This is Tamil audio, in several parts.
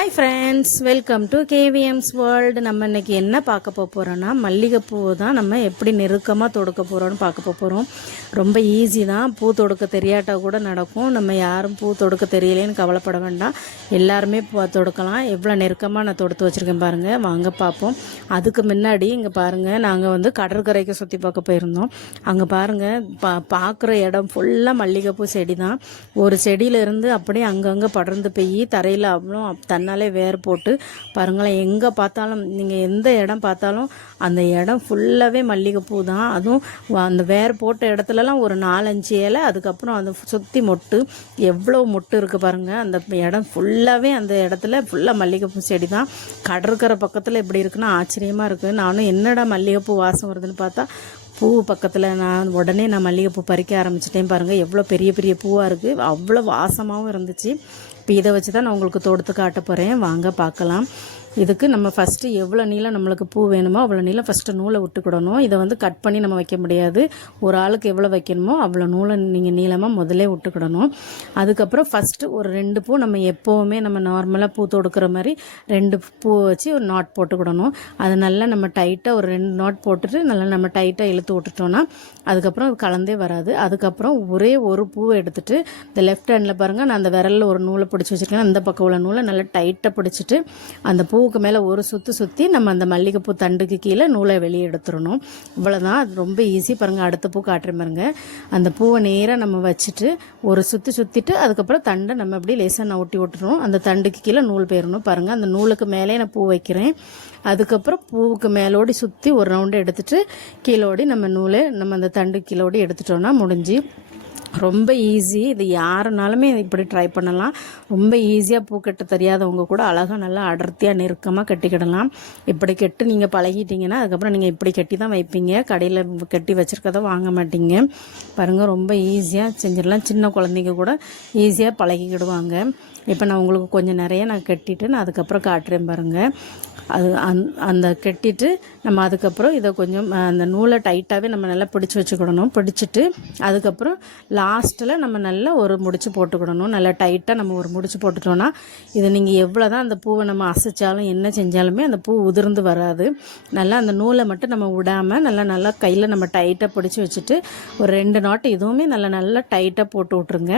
Hi friends welcome to KVM's world நம்ம இன்றைக்கி என்ன பார்க்க போக போகிறோன்னா மல்லிகைப்பூ தான் நம்ம எப்படி நெருக்கமாக தொடுக்க போகிறோம்னு பார்க்க போகிறோம் ரொம்ப ஈஸி தான். பூ தொடுக்க தெரியாட்டா கூட நடக்கும். நம்ம யாரும் பூ தொடுக்க தெரியலேன்னு கவலைப்பட வேண்டாம். எல்லாருமே பூ தொடுக்கலாம். எவ்வளோ நெருக்கமாக நான் தொடுத்து வச்சுருக்கேன் பாருங்கள் வாங்க பார்ப்போம். அதுக்கு முன்னாடி இங்கே பாருங்கள் நாங்கள் வந்து கடற்கரைக்கு சுற்றி பார்க்க போயிருந்தோம். அங்கே பாருங்கள் பா பார்க்குற இடம் ஃபுல்லாக மல்லிகைப்பூ செடி தான். ஒரு செடியிலேருந்து அப்படியே அங்கங்கே படர்ந்து போய் தரையில் அவ்வளோ தன்னாலே வேர் போட்டு பாருங்களேன் எங்கே பார்த்தாலும் நீங்கள் எந்த இடம் பார்த்தாலும் அந்த இடம் ஃபுல்லாகவே மல்லிகைப்பூ தான். அதுவும் அந்த வேர் போட்ட இடத்துலலாம் ஒரு நாலஞ்சு இலை அதுக்கப்புறம் அந்த சுற்றி மொட்டு எவ்வளோ மொட்டு இருக்குது பாருங்கள் அந்த இடம் ஃபுல்லாகவே அந்த இடத்துல ஃபுல்லாக மல்லிகைப்பூ செடி தான். கடற்கரை பக்கத்தில் இப்படி இருக்குன்னா ஆச்சரியமாக இருக்குது நானும் என்னடா மல்லிகைப்பூ வாசம் வருதுன்னு பார்த்தா பூ பக்கத்தில் நான் உடனே நான் மல்லிகைப்பூ பறிக்க ஆரம்பிச்சிட்டேன் பாருங்கள் எவ்வளோ பெரிய பெரிய பூவாக இருக்குது அவ்வளோ வாசமாகவும் இருந்துச்சு. இப்போ இதை வச்சு தான் நான் உங்களுக்கு தொடுத்து காட்ட போகிறேன் வாங்க பார்க்கலாம். இதுக்கு நம்ம ஃபஸ்ட்டு எவ்வளோ நீளம் நம்மளுக்கு பூ வேணுமோ அவ்வளோ நீளம் ஃபஸ்ட்டு நூலை விட்டுக்கிடணும் இதை வந்து கட் பண்ணி நம்ம வைக்க முடியாது. ஒரு ஆளுக்கு எவ்வளோ வைக்கணுமோ அவ்வளோ நூலை நீங்கள் நீளமாக முதலே விட்டுக்கிடணும் அதுக்கப்புறம் ஃபஸ்ட்டு ஒரு ரெண்டு பூ நம்ம எப்போவுமே நம்ம நார்மலாக பூ தொடுக்கிற மாதிரி ரெண்டு பூ வச்சு ஒரு நாட் போட்டுக்கிடணும் அது நல்லா நம்ம டைட்டாக ஒரு ரெண்டு நாட் போட்டுட்டு நல்லா நம்ம டைட்டாக இழுத்து விட்டுட்டோன்னா அதுக்கப்புறம் அது கலந்தே வராது. அதுக்கப்புறம் ஒரே ஒரு பூவை எடுத்துட்டு இந்த லெஃப்ட் ஹேண்டில் பாருங்கள் நான் அந்த விரலில் ஒரு நூலை பிடிச்சி வச்சுருக்கேன். அந்த பக்கம் உள்ள நூலை நல்லா டைட்டாக பிடிச்சிட்டு அந்த பூவுக்கு மேலே ஒரு சுற்று சுற்றி நம்ம அந்த மல்லிகைப்பூ தண்டுக்கு கீழே நூலை வெளியே எடுத்துடணும். இவ்வளோதான் அது ரொம்ப ஈஸி பாருங்கள் அடுத்த பூ காட்டுறேன் பாருங்க. அந்த பூவை நேராக நம்ம வச்சுட்டு ஒரு சுற்றி சுற்றிட்டு அதுக்கப்புறம் தண்டை நம்ம அப்படியே லேசாக ஒட்டி விட்டுறோம் அந்த தண்டுக்கு கீழே நூல் போயிடணும் பாருங்கள் அந்த நூலுக்கு மேலே நான் பூ வைக்கிறேன். அதுக்கப்புறம் பூவுக்கு மேலோடி சுற்றி ஒரு ரவுண்டு எடுத்துகிட்டு கீழோடி நம்ம நூலை நம்ம அந்த தண்டு கீழோடி எடுத்துட்டோம்னா முடிஞ்சு. ரொம்ப ஈஸி இது யாருனாலுமே இப்படி ட்ரை பண்ணலாம். ரொம்ப ஈஸியாக பூ கட்ட தெரியாதவங்க கூட அழகாக நல்லா அடர்த்தியாக நெருக்கமாக கட்டிக்கிடலாம். இப்படி கெட்டு நீங்கள் பழகிட்டீங்கன்னா அதுக்கப்புறம் நீங்கள் இப்படி கட்டி தான் வைப்பீங்க. கடையில் கட்டி வச்சுருக்கதை வாங்க மாட்டீங்க. பாருங்கள் ரொம்ப ஈஸியாக செஞ்சிடலாம். சின்ன குழந்தைங்க கூட ஈஸியாக பழகிக்கிடுவாங்க. இப்போ நான் உங்களுக்கு கொஞ்சம் நிறைய நான் கட்டிட்டு நான் அதுக்கப்புறம் காட்டுறேன் பாருங்கள் அது அந் அந்த கட்டிட்டு நம்ம அதுக்கப்புறம் இதை கொஞ்சம் அந்த நூலை டைட்டாகவே நம்ம நல்லா பிடிச்சி வச்சுக்கிடணும். பிடிச்சிட்டு அதுக்கப்புறம் லாஸ்ட்டில் நம்ம நல்லா ஒரு முடிச்சு போட்டுக்கிடணும். நல்லா டைட்டாக நம்ம ஒரு முடிச்சு போட்டுட்டோன்னா இதை நீங்கள் எவ்வளோ தான் அந்த பூவை நம்ம அசைச்சாலும் என்ன செஞ்சாலுமே அந்த பூ உதிர்ந்து வராது. நல்லா அந்த நூலை மட்டும் நம்ம விடாமல் நல்லா நல்லா கையில் நம்ம டைட்டாக பிடிச்சி வச்சுட்டு ஒரு ரெண்டு நாட்டு இதுவுமே நல்லா நல்லா டைட்டாக போட்டு விட்ருங்க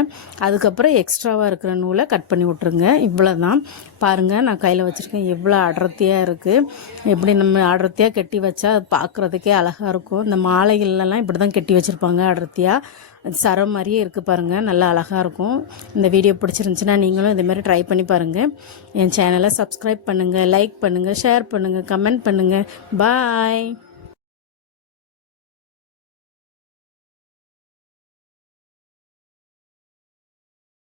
அதுக்கப்புறம் எக்ஸ்ட்ராவாக இருக்கிற நூலை கட் பண்ணி விட்ருங்க இவ்வளோ தான் பாருங்கள் நான் கையில் வச்சுருக்கேன். எவ்வளோ அடர்த்தியாக இருக்குது எப்படி நம்ம அடர்த்தியாக கட்டி வச்சா அது பார்க்குறதுக்கே அழகாக இருக்கும். இந்த மாலைகள்லாம் இப்படி தான் கட்டி வச்சுருப்பாங்க அடர்த்தியாக சர மாதிரியே இருக்குது பாருங்கள் நல்லா அழகாக இருக்கும். இந்த வீடியோ பிடிச்சிருந்துச்சுன்னா நீங்களும் இதேமாதிரி ட்ரை பண்ணி பாருங்கள் என் சேனலை சப்ஸ்கிரைப் பண்ணுங்கள் லைக் பண்ணுங்கள் ஷேர் பண்ணுங்கள் கமெண்ட் பண்ணுங்கள் பாய்